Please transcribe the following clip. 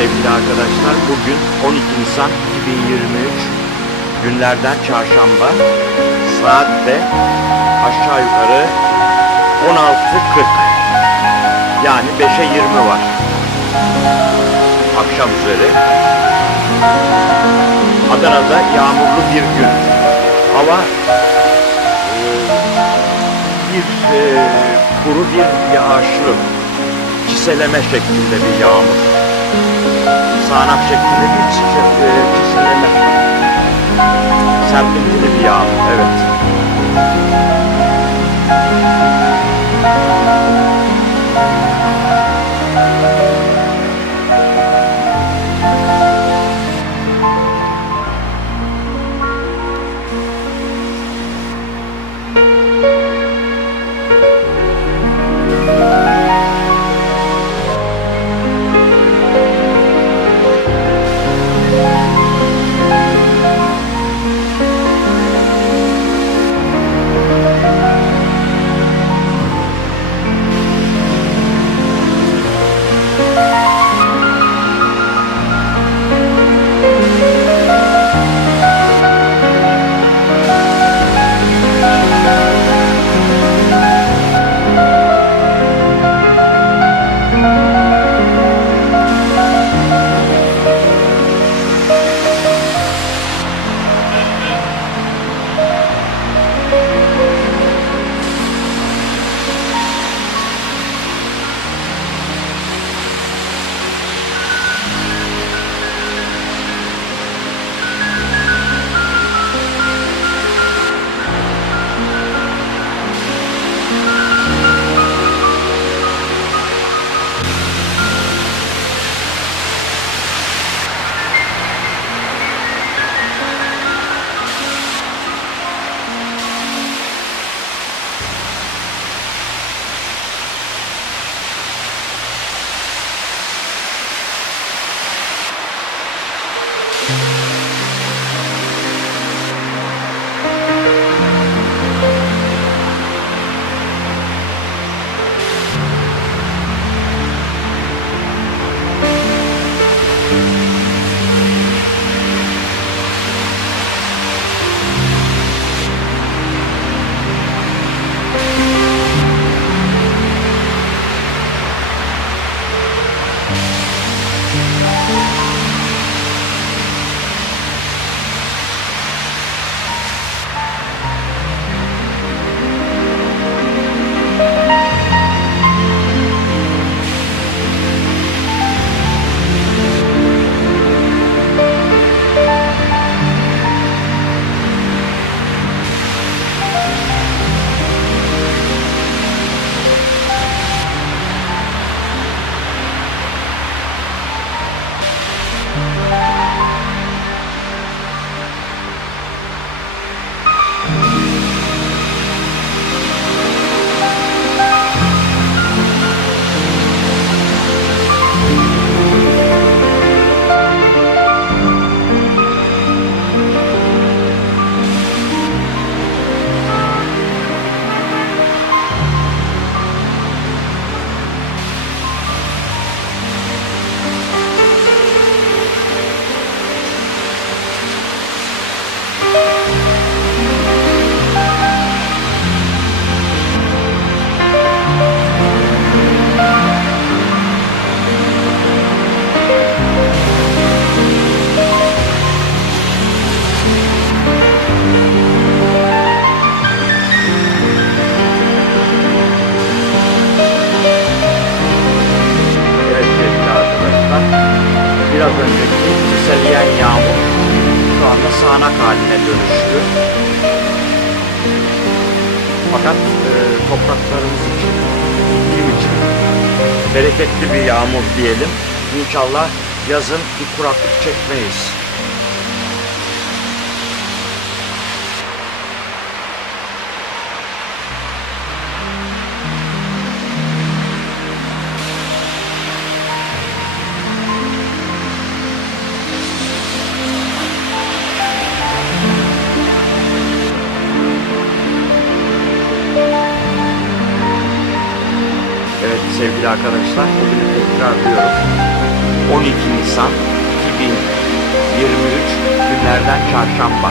sevgili arkadaşlar, bugün 12 Nisan 2023 günlerden çarşamba, saat de aşağı yukarı 16:40, yani 5'e 20 var akşam üzeri. Adana'da yağmurlu bir gün, hava kuru bir yağışlı, çiseleme şeklinde bir yağmur. Sağanak şeklinde bir çiseleme. Serpintili bir yağmur, evet. Biraz önceki çiseleyen yağmur şu anda sağanak haline dönüştü. Fakat topraklarımız için, iklim için bereketli bir yağmur diyelim. İnşallah yazın bir kuraklık çekmeyiz. sevgili arkadaşlar. Hepinize tekrarlıyorum. 12 Nisan 2023 günlerden çarşamba.